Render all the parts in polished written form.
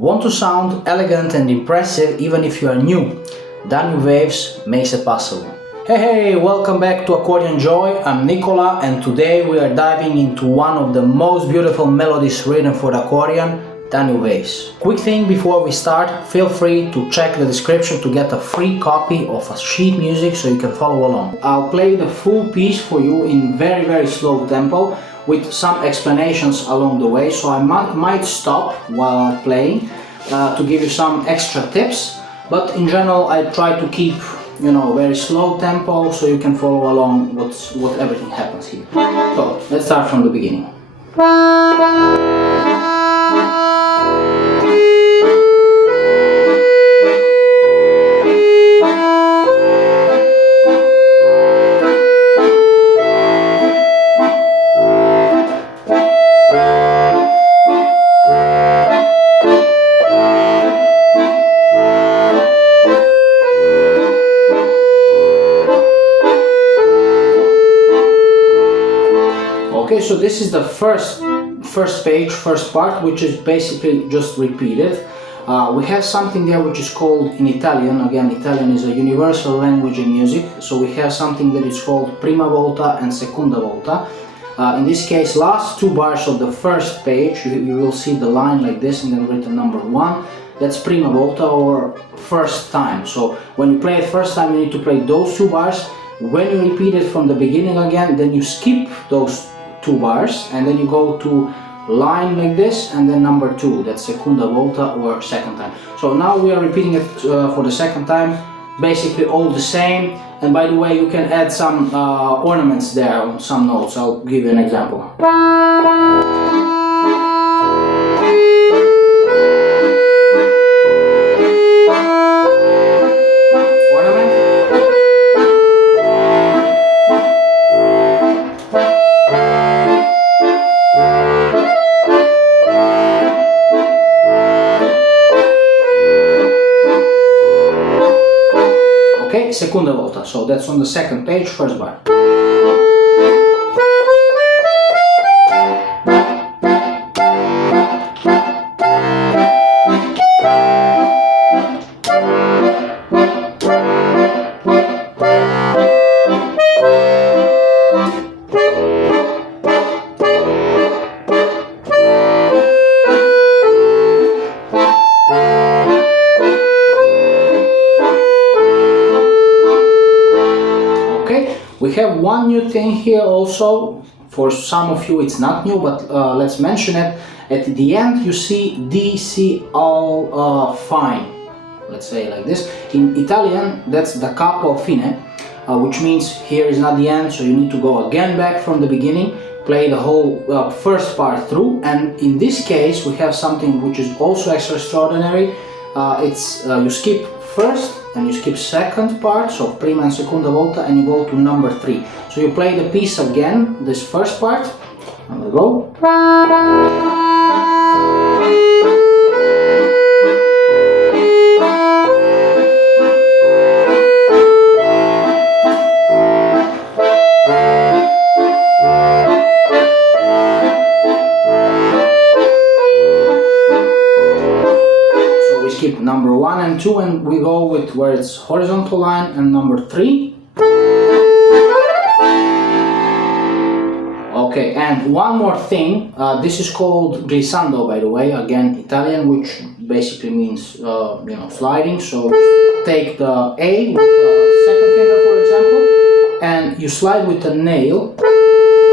Want to sound elegant and impressive even if you are new? Danube Waves makes it possible. Hey, welcome back to Accordion Joy. I'm Nicola and today we are diving into one of the most beautiful melodies written for the accordion, Danube Waves. Quick thing before we start, feel free to check the description to get a free copy of a sheet music so you can follow along. I'll play the full piece for you in very slow tempo with some explanations along the way, so I might stop while I'm playing to give you some extra tips, but in general I try to keep very slow tempo so you can follow along what everything happens here. So let's start from the beginning. Okay, so this is the first page, first part, which is basically just repeated. We have something there which is called in Italian, again Italian is a universal language in music, so we have something that is called prima volta and seconda volta. In this case, last two bars of the first page, you will see the line like this and then written number 1. That's prima volta or first time. So when you play it first time, you need to play those two bars. When you repeat it from the beginning again, then you skip those two bars and then you go to line like this and then number 2, that's seconda volta or second time. So now we are repeating it for the second time, basically all the same. And by the way, you can add some ornaments there on some notes. I'll give you an example. Okay, seconda volta, so that's on the second page, first bar. We have one new thing here also. For some of you it's not new, but let's mention it. At the end you see D, C, all fine, let's say like this. In Italian that's da capo fine, which means here is not the end, so you need to go again back from the beginning, play the whole first part through. And in this case we have something which is also extraordinary. It's you skip first and you skip second part, so prima and seconda volta, and you go to number 3. So you play the piece again, this first part, and we go. Skip number 1 and 2 and we go with where it's horizontal line and number 3. Okay, and one more thing, this is called glissando, by the way, again Italian, which basically means sliding. So take the A with the second finger, for example, and you slide with a nail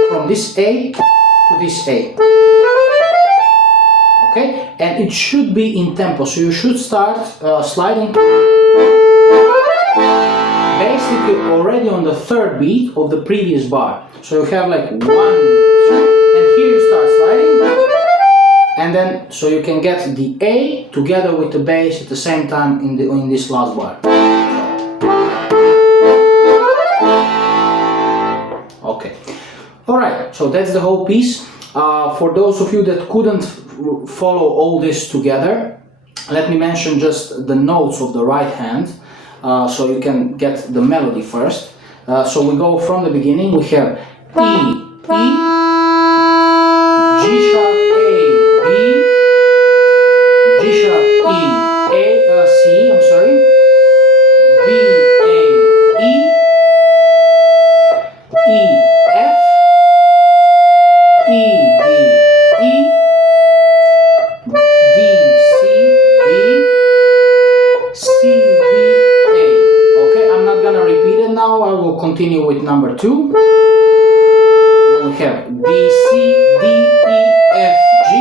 from this A to this A. Okay, and it should be in tempo, so you should start sliding basically already on the third beat of the previous bar. So you have like 1, 2, and here you start sliding, and then so you can get the A together with the bass at the same time in this last bar. Okay, all right, so that's the whole piece. For those of you that couldn't follow all this together, let me mention just the notes of the right hand, so you can get the melody first. So we go from the beginning. We have E, E, G sharp, A, B, G sharp, continue with number 2. Then we have B, C, D, E, F, G,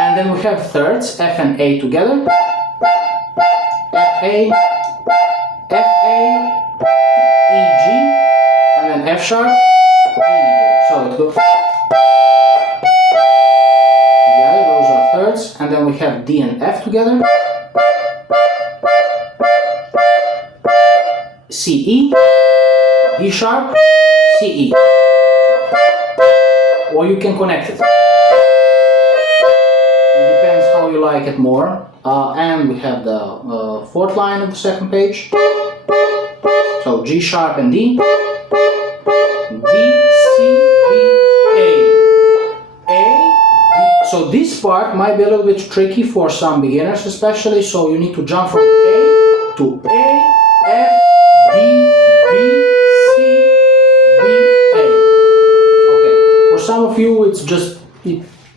and then we have thirds, F and A together. F, A, E, G, and then F sharp, E, G. So it goes together, those are thirds, and then we have D and F together. C, E, D sharp, C, E. Or you can connect it. It depends how you like it more. And we have the 4th line of the 2nd page. So G sharp and D. D, C, B, A. A, D. So this part might be a little bit tricky for some beginners especially, so you need to jump from A to A, F, D, B, C, B, A. Okay, for some of you it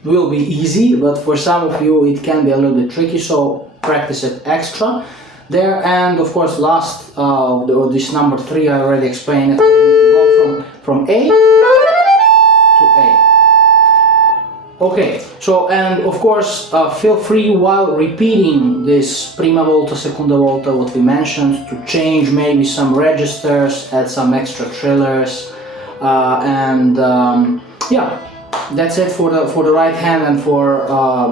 will be easy, but for some of you it can be a little bit tricky, so practice it extra there. And of course last, this number 3 I already explained it. You need to go from A to A. Okay, so and of course feel free while repeating this prima volta, seconda volta, what we mentioned, to change maybe some registers, add some extra trillers, yeah, that's it for the right hand and for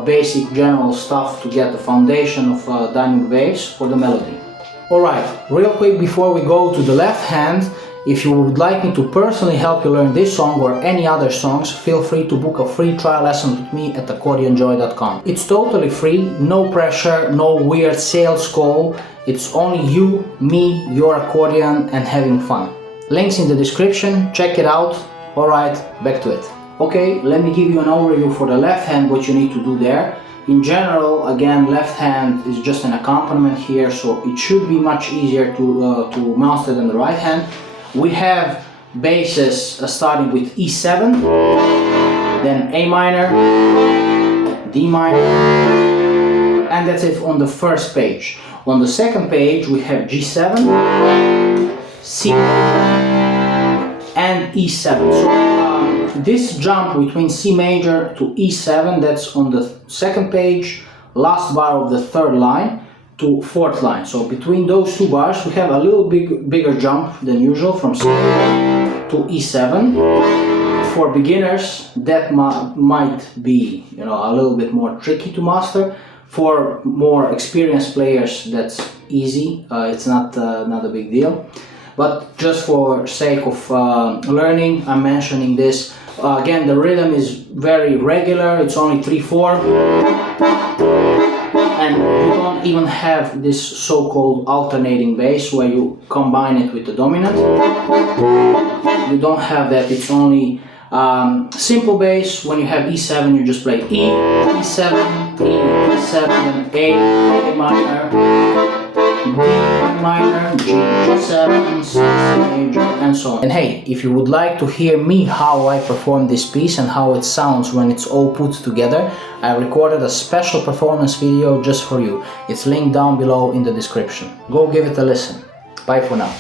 basic general stuff to get the foundation of Danube Waves for the melody. Alright, real quick before we go to the left hand, if you would like me to personally help you learn this song or any other songs, feel free to book a free trial lesson with me at accordionjoy.com. It's totally free, no pressure, no weird sales call. It's only you, me, your accordion, and having fun. Links in the description, check it out. Alright, back to it. Okay, let me give you an overview for the left hand, what you need to do there. In general, again, left hand is just an accompaniment here, so it should be much easier to master than the right hand. We have basses starting with E7, then A minor, D minor, and that's it on the first page. On the second page we have G7, C major, and E7. So this jump between C major to E7, that's on the second page, last bar of the 3rd line to 4th line. So between those 2 bars we have a little bigger jump than usual from C to E7. For beginners that might be, you know, a little bit more tricky to master. For more experienced players that's easy, it's not a big deal. But just for sake of learning, I'm mentioning this. Again, the rhythm is very regular, it's only 3/4. And you don't even have this so-called alternating bass where you combine it with the dominant. You don't have that, it's only simple bass. When you have E7 you just play E, E7, E, E7, then A minor, D minor, G, G7, C major, and so on. And hey, if you would like to hear me how I perform this piece and how it sounds when it's all put together, I recorded a special performance video just for you. It's linked down below in the description. Go give it a listen. Bye for now.